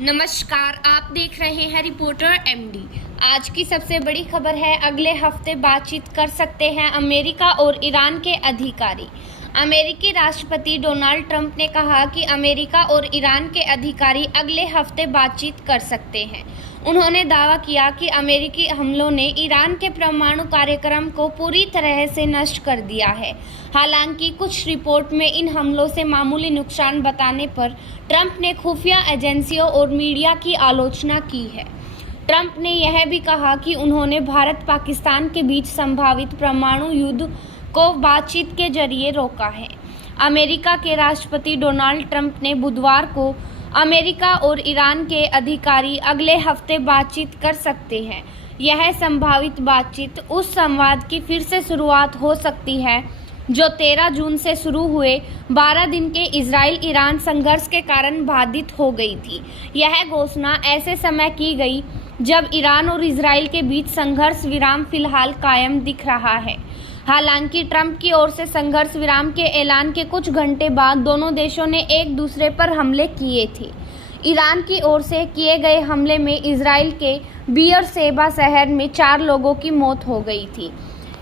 नमस्कार, आप देख रहे हैं रिपोर्टर एमडी। आज की सबसे बड़ी खबर है, अगले हफ्ते बातचीत कर सकते हैं अमेरिका और ईरान के अधिकारी। अमेरिकी राष्ट्रपति डोनाल्ड ट्रंप ने कहा कि अमेरिका और ईरान के अधिकारी अगले हफ्ते बातचीत कर सकते हैं। उन्होंने दावा किया कि अमेरिकी हमलों ने ईरान के परमाणु कार्यक्रम को पूरी तरह से नष्ट कर दिया है। हालांकि कुछ रिपोर्ट में इन हमलों से मामूली नुकसान बताने पर ट्रंप ने खुफिया एजेंसियों और मीडिया की आलोचना की है। ट्रंप ने यह भी कहा कि उन्होंने भारत पाकिस्तान के बीच संभावित परमाणु युद्ध को बातचीत के जरिए रोका है। अमेरिका के राष्ट्रपति डोनाल्ड ट्रंप ने बुधवार को अमेरिका और ईरान के अधिकारी अगले हफ्ते बातचीत कर सकते हैं। यह संभावित बातचीत उस संवाद की फिर से शुरुआत हो सकती है जो 13 जून से शुरू हुए 12 दिन के इजराइल ईरान संघर्ष के कारण बाधित हो गई थी। यह घोषणा ऐसे समय की गई जब ईरान और इजराइल के बीच संघर्ष विराम फिलहाल कायम दिख रहा है। हालांकि ट्रंप की ओर से संघर्ष विराम के ऐलान के कुछ घंटे बाद दोनों देशों ने एक दूसरे पर हमले किए थे। ईरान की ओर से किए गए हमले में इजराइल के बीयरशेबा शहर में 4 लोगों की मौत हो गई थी।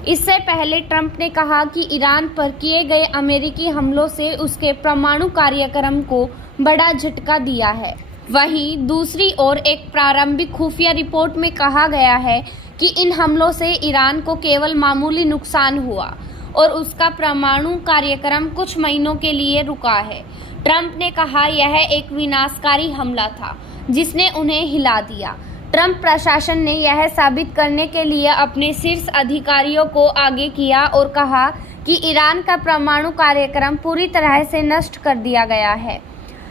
इससे पहले ट्रंप ने कहा कि ईरान पर किए गए अमेरिकी हमलों से उसके परमाणु कार्यक्रम को बड़ा झटका दिया है। वहीं दूसरी ओर एक प्रारंभिक खुफिया रिपोर्ट में कहा गया है कि इन हमलों से ईरान को केवल मामूली नुकसान हुआ और उसका परमाणु कार्यक्रम कुछ महीनों के लिए रुका है। ट्रंप ने कहा यह एक विनाशकारी हमला था जिसने उन्हें हिला दिया। ट्रंप प्रशासन ने यह साबित करने के लिए अपने शीर्ष अधिकारियों को आगे किया और कहा कि ईरान का परमाणु कार्यक्रम पूरी तरह से नष्ट कर दिया गया है।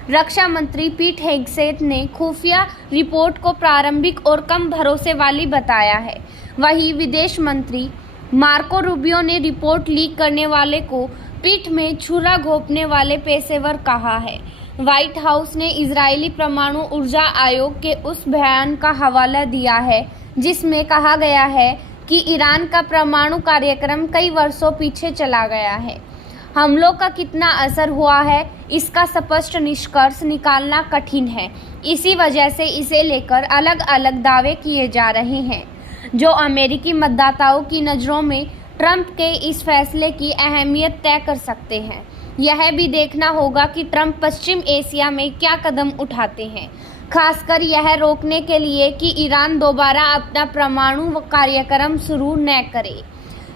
रक्षा मंत्री पीट हेगसेथ ने खुफिया रिपोर्ट को प्रारंभिक और कम भरोसे वाली बताया है। वहीं विदेश मंत्री मार्को रूबियो ने रिपोर्ट लीक करने वाले को पीठ में छुरा घोंपने वाले पेशेवर कहा है। व्हाइट हाउस ने इजरायली परमाणु ऊर्जा आयोग के उस बयान का हवाला दिया है जिसमें कहा गया है कि ईरान का परमाणु कार्यक्रम कई वर्षों पीछे चला गया है। हमलों का कितना असर हुआ है इसका स्पष्ट निष्कर्ष निकालना कठिन है। इसी वजह से इसे लेकर अलग अलग दावे किए जा रहे हैं जो अमेरिकी मतदाताओं की नज़रों में ट्रंप के इस फैसले की अहमियत तय कर सकते हैं। यह भी देखना होगा कि ट्रंप पश्चिम एशिया में क्या कदम उठाते हैं, खासकर यह रोकने के लिए कि ईरान दोबारा अपना परमाणु कार्यक्रम शुरू न करे।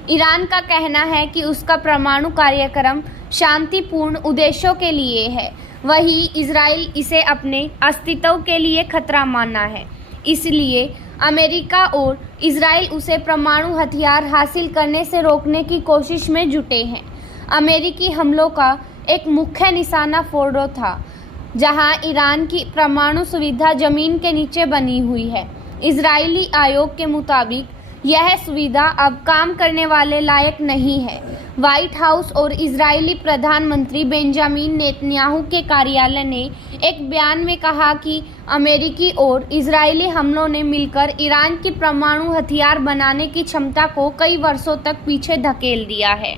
ईरान का कहना है कि उसका परमाणु कार्यक्रम शांतिपूर्ण उद्देश्यों के लिए है, वहीं इजराइल इसे अपने अस्तित्व के लिए खतरा माना है। इसलिए अमेरिका और इजराइल उसे परमाणु हथियार हासिल करने से रोकने की कोशिश में जुटे हैं। अमेरिकी हमलों का एक मुख्य निशाना फोर्डो था, जहां ईरान की परमाणु सुविधा जमीन के नीचे बनी हुई है। इजरायली आयोग के मुताबिक यह सुविधा अब काम करने वाले लायक नहीं है। व्हाइट हाउस और इजरायली प्रधानमंत्री बेंजामिन नेतन्याहू के कार्यालय ने एक बयान में कहा कि अमेरिकी और इजरायली हमलों ने मिलकर ईरान की परमाणु हथियार बनाने की क्षमता को कई वर्षों तक पीछे धकेल दिया है।